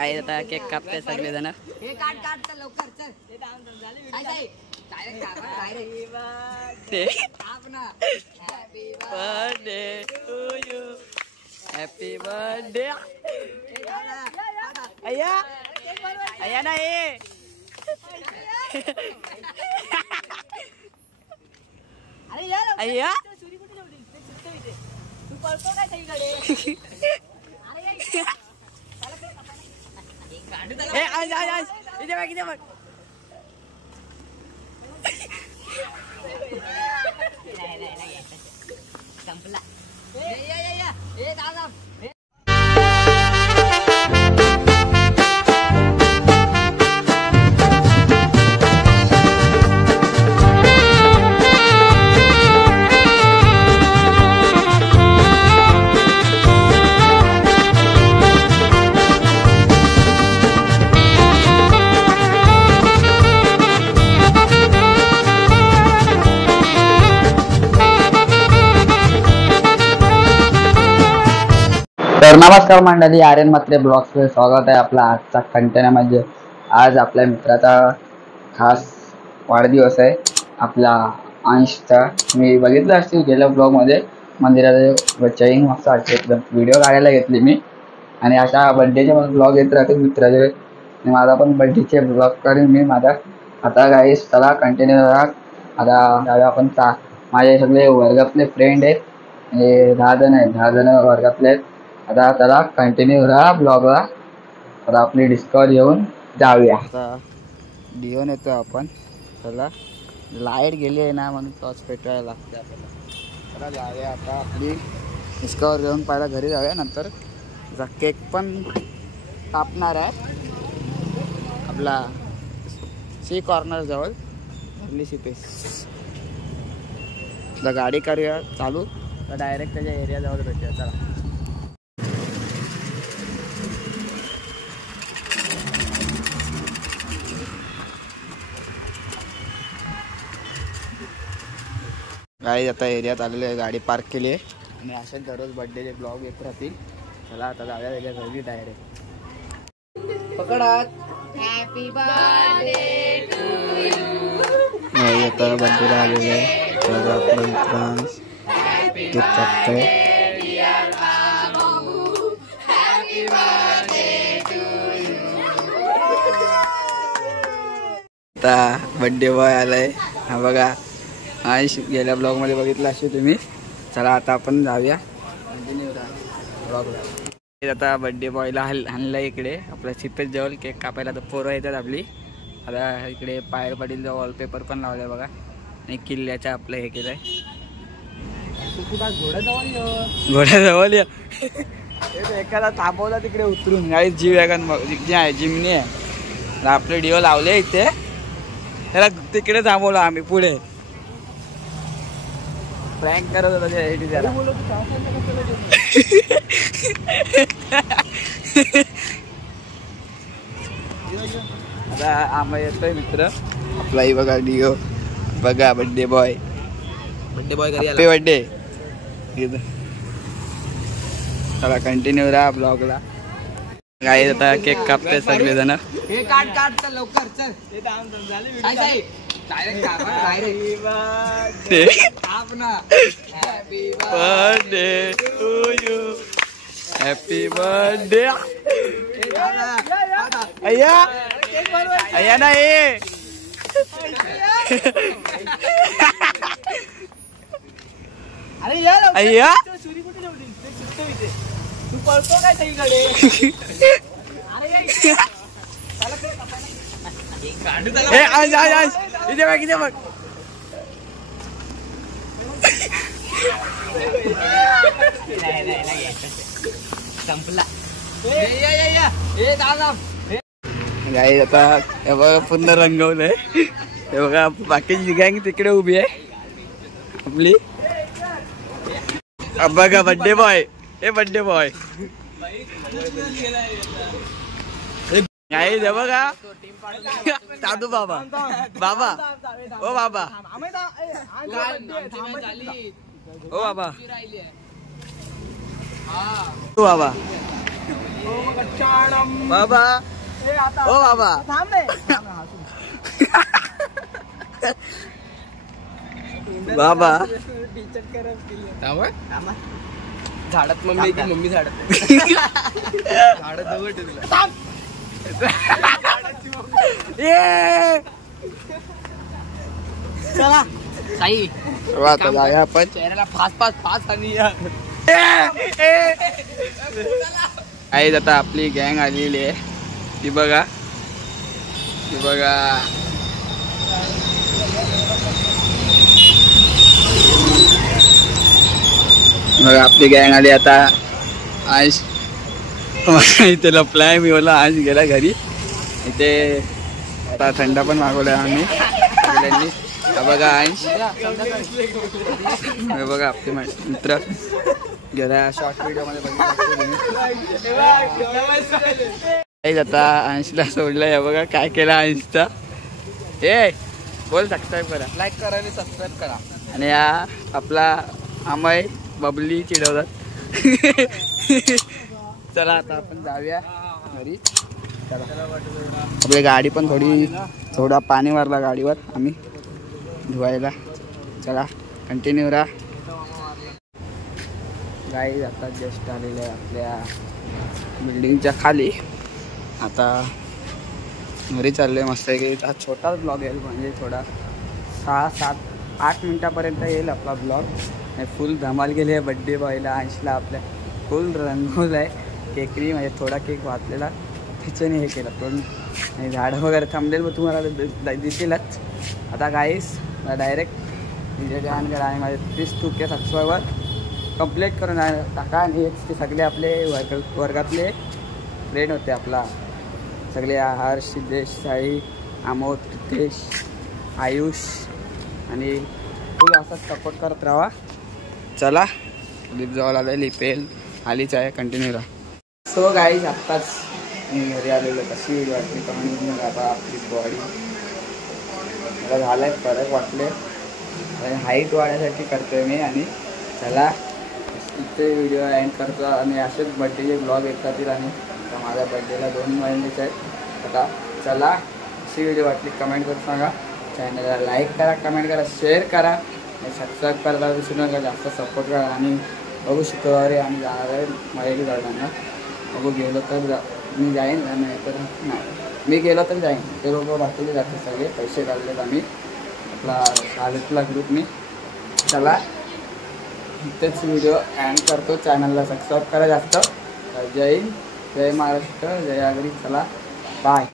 काय आता केक कापते सगळे जण. Birthday to you, happy birthday. अय्या अय्या नाही अय्या तू पळतो काय सगळीकडे. संपला. तर नमस्कार मंडळी, आर्यन म्हात्रे ब्लॉग्समध्ये स्वागत आहे आपला आजचा कंटेनरमध्ये. आज आपल्या मित्राचा खास वाढदिवस आहे, आपला अंशचा. मी बघितलं असतील गेल्या ब्लॉगमध्ये मंदिराचा चैन मस्त वाटते एकदम. व्हिडिओ काढायला घेतली मी आणि अशा बड्डेचे पण ब्लॉग येत राहते मित्राचे. आणि माझा पण बड्डेचे ब्लॉग करेन मी माझा. आता गाईस चला कंटिन्यू राहा. आता आपण माझे सगळे वर्गातले फ्रेंड आहेत, हे 10 जण आहेत, 10 जण वर्गातले आहेत. आता चला कंटिन्यू राहा ब्लॉगला. आता आपली डिस्कवर येऊन जाऊया. आता डिओन येतो आपण. चला लाईट गेली आहे ना म्हणून टॉर्च पेटवायला लागते आपल्याला. चला जाऊया आता आपली डिस्कवर येऊन पहिला घरी जाऊया, नंतर केक पण कापणार आहे आपला सी कॉर्नर जवळ आपली सीपेस. आता गाडी करूया चालू तर डायरेक्ट त्याच्या एरियाजवळ भेटूया. चला गाडी आता एरियात आलेले आहे, गाडी पार्क केली आहे आणि असेच दररोज बड्डेचे ब्लॉग येत राहतील. चला आता जाऊया त्याच्या घरी डायरेक्ट. पकडात हॅपी बर्थडे टू यू. आता बड्डेला आलेले आहे, आपलं मित्रांस केक कापतोय. आता बड्डे बॉय आलाय, हा बघा. आयुष गेल्या ब्लॉगमध्ये बघितलं असेल तुम्ही. चला आता आपण जाऊया कंटिन्यू ब्लॉगला. आता बड्डे बॉयला आणलं इकडे आपल्या सीपेस जवळ केक कापायला. तर पोरं येतात आपली. आता इकडे पायर पाटीलचा वॉलपेपर पण लावलाय बघा आणि किल्ल्याच्या आपलं हे केलंय. घोड्याजवळ या एखादा थांबवला तिकडे उतरून. गाडी जी वॅगन जी आहे जिमनी आहे, आपले डिओ लावले इथे. त्याला तिकडे थांबवलं आम्ही पुढे. प्रँक करत होता त्याला. आता आम्ही येतोय मित्र आपला. ही बघा डिओ, बघा birthday boy. Birthday boy happy birthday. चला कंटिन्यू राहा ब्लॉगला. काय आता केक कापते सगळे जण. हे काढ लवकर चल. Birthday to you, happy birthday. अय्या अय्या नाही अय्या तू पळतो काय सगळीकडे. इथे बघ. संपला. गाई आता हे बघा पूर्ण रंगवलंय. हे बघा बाकीची गँग तिकडे उभी आहे आपली. बघा बड्डे बॉय. हे बड्डे बॉय गाईज. हे बघा दादू बाबा. बाबा ओ बाबा ओ बाबा ओ बाबा बाबा ओ बाबा बाबा झाडात मम्मी की मम्मी झाडात झाडात जवळ तुला चला साई आपण चेहऱ्याला फास्ट आणि आई आता आपली गँग आलेली आहे ती बघा मग आपली गँग आली आता आयुष इथे लपलाय मी बोला आयुष गेला घरी इथे आता थंडा पण मागवलाय आम्ही सगळ्यांनी बघा आयुष बघा आपले मित्र गेल्या शॉर्ट व्हिडिओ मध्ये बघितलं आता आयुषला सोडलंय बघा काय केलं आयुषचा ए बोल सबस्क्राईब करा लाईक करा आणि सबस्क्राईब करा आणि या आपला अमय बबली चिडवतात चला आता आपण जाऊया घरी चला आपली गाडी पण थोडा पाणी मारला गाडीवर आम्ही धुवायला चला कंटिन्यू राहा गाई आता जस्ट आलेलं आहे आपल्या बिल्डिंगच्या खाली आता घरी चाललोय मस्त की हा छोटाच ब्लॉग येईल म्हणजे थोडा 6-7-8 मिनटापर्यंत येईल आपला ब्लॉग फुल धमाल केली आहे बड्डे बॉयला अंशला आपल्या फुल रंगवलं आहे केकरी म्हणजे थोडा केक वाचलेला त्याच्याने हे केलं पण झाडं वगैरे थांबलेलं मग तुम्हाला दिसेलच आता गाईस डायरेक्ट व्हिडिओ जॉईन करा आणि माझे 30-2K सबस्क्रायबर कंप्लीट करून टाका आणि ते सगळे आपले वर्गातले फ्रेंड होते आपला सगळे हर्ष सिद्धेश साई अमोद रितेश आयुष आणि फुल असाच सपोर्ट करत राहा चला लिप जवळ आलं लिपेल आलीच आहे कंटिन्यू राहा सो गाईज आत्ताच मी घरी आलेलो कशी व्हिडिओ वाटली कमेंट आता आपली बॉडी मला झालं आहे फरक वाटले हाईट वाढण्यासाठी करतोय मी आणि चला इथे व्हिडिओ एंड करतो आणि असेच बड्डेचे ब्लॉग येतात आणि आता माझ्या बड्डेला 2 महिन्याचे आहेत आता चला अशी व्हिडिओ वाटली कमेंट करून सांगा चॅनलला लाईक करा कमेंट करा शेअर करा आणि सबस्क्राईब करायला विसरू नका जास्त सपोर्ट करा आणि बघू शुक्रवारी आम्ही जाणार आहे मराठी गार्डनला बघू गेलो तर मी जाईन नाही तर नाही मी गेलो तर जाईन ते लोक बाकीचे जाते सगळे पैसे काढलेत आम्ही आपला शाळेतला ग्रुप मी चला इथेच व्हिडिओ एंड करतो चॅनलला सबस्क्राईब करा जास्त जय हिंद जय महाराष्ट्र जय आगरी चला बाय